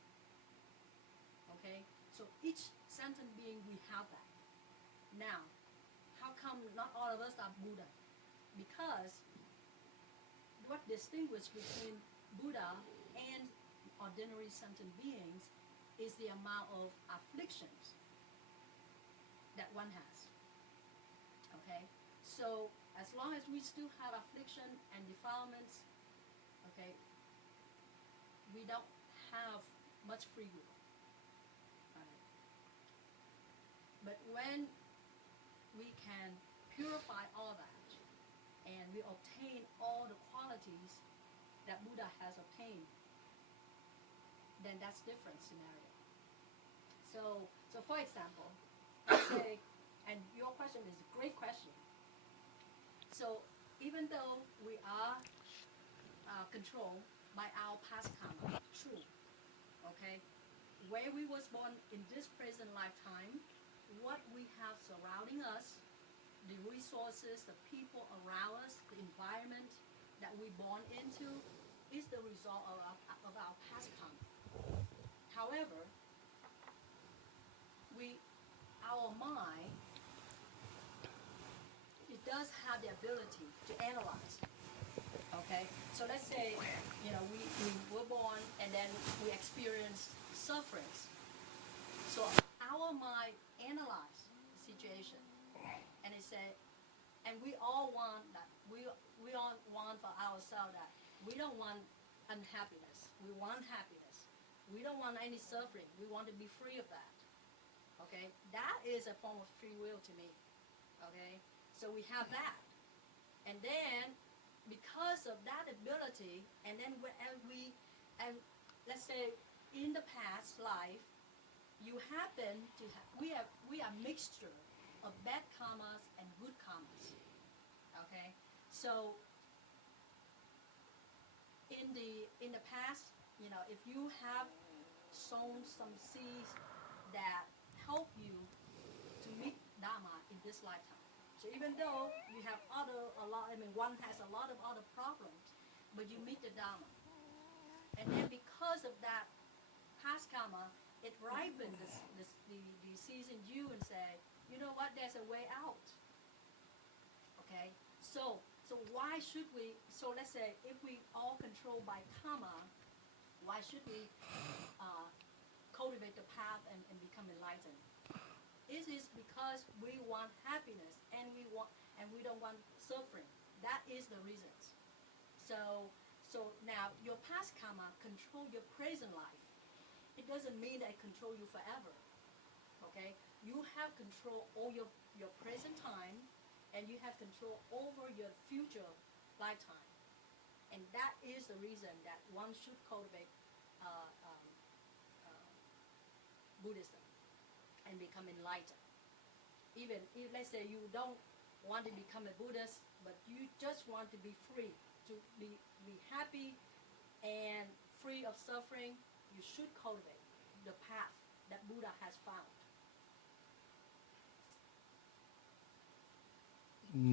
Okay? So each sentient being, we have that. Now, how come not all of us are Buddha? Because what distinguishes between Buddha and ordinary sentient beings is the amount of afflictions that one has. Okay? So as long as we still have affliction and defilements, okay, we don't have much free will. Right? But when we can purify all that, and we obtain all the qualities that Buddha has obtained, then that's different scenario. So for example, let's say, and your question is a great question. So even though we are controlled by our past karma, true, okay, where we was born in this present lifetime, what we have surrounding us, the resources, the people around us, the environment that we born into, is the result of our past karma. However, our mind, it does have the ability to analyze. Okay, so let's say, we were born and then we experienced sufferings. So our mind analyzed the situation, and it said, and we all want that. We all want for ourselves that we don't want unhappiness. We want happiness. We don't want any suffering. We want to be free of that. Okay, that is a form of free will to me. Okay, so we have that, and then because of that ability, and then and let's say in the past life, you happen to we are mixture of bad karmas and good karmas. Okay, so in the past, if you have sown some seeds that help you to meet Dharma in this lifetime. So even though you have one has a lot of other problems, but you meet the Dharma. And then because of that past karma, it ripens the seeds in you and say, you know what, there's a way out. Okay? So why should we, so let's say if we all controlled by karma, why should we cultivate the path and become enlightened? It is because we want happiness and we don't want suffering. That is the reasons. So now your past karma control your present life. It doesn't mean that it control you forever. Okay? You have control over your present time, and you have control over your future lifetime. And that is the reason that one should cultivate Buddhism and become enlightened. Even if, let's say, you don't want to become a Buddhist, but you just want to be free, to be happy and free of suffering, you should cultivate the path that Buddha has found.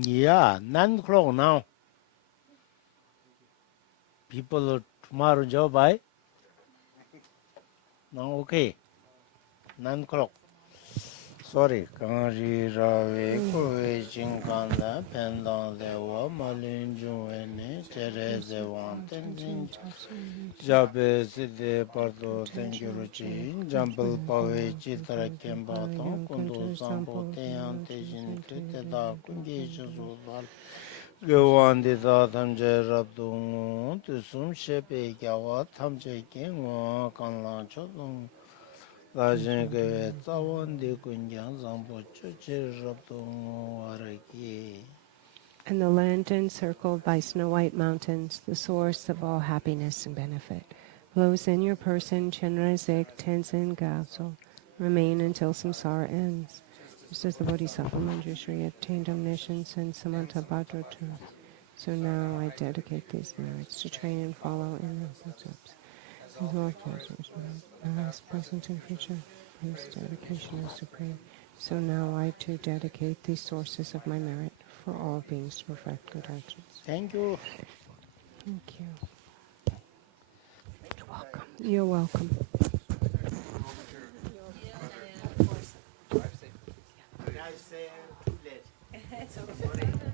Yeah, 9 o'clock now. People tomorrow job by? No, okay. 9 o'clock. Sorry, Kanri Rave, Kove Chinkanda, Pendant the Wamalin Juene, Terese Wanten, Jabe Side Pardo, thank you, Ruchi, Jambal Pave, Chitra Kembaton, Kundu Sampo, Tean Tejin, Triteda, Kungi Juzal, Gawandi Tamje Rabdung, to Sum Shepe Gawa, Tamje King, Kanlan Chodung. Lajin ke tsawon di kunjang zambo chuchi rabdo waraki. And the land encircled by snow white mountains, the source of all happiness and benefit, flows in your person, Chenrezig Tenzin Gaso, remain until samsara ends. Just as the Bodhisattva Manjushri obtained omniscience and Samantabhadra truth. So now I dedicate these merits to train and follow in the footsteps. As Lord past, present, and future, His dedication is supreme. So now I too dedicate these sources of my merit for all beings to perfect good actions. Thank you. Thank you. You're welcome. You're welcome. Drive safe. Nice, it's okay.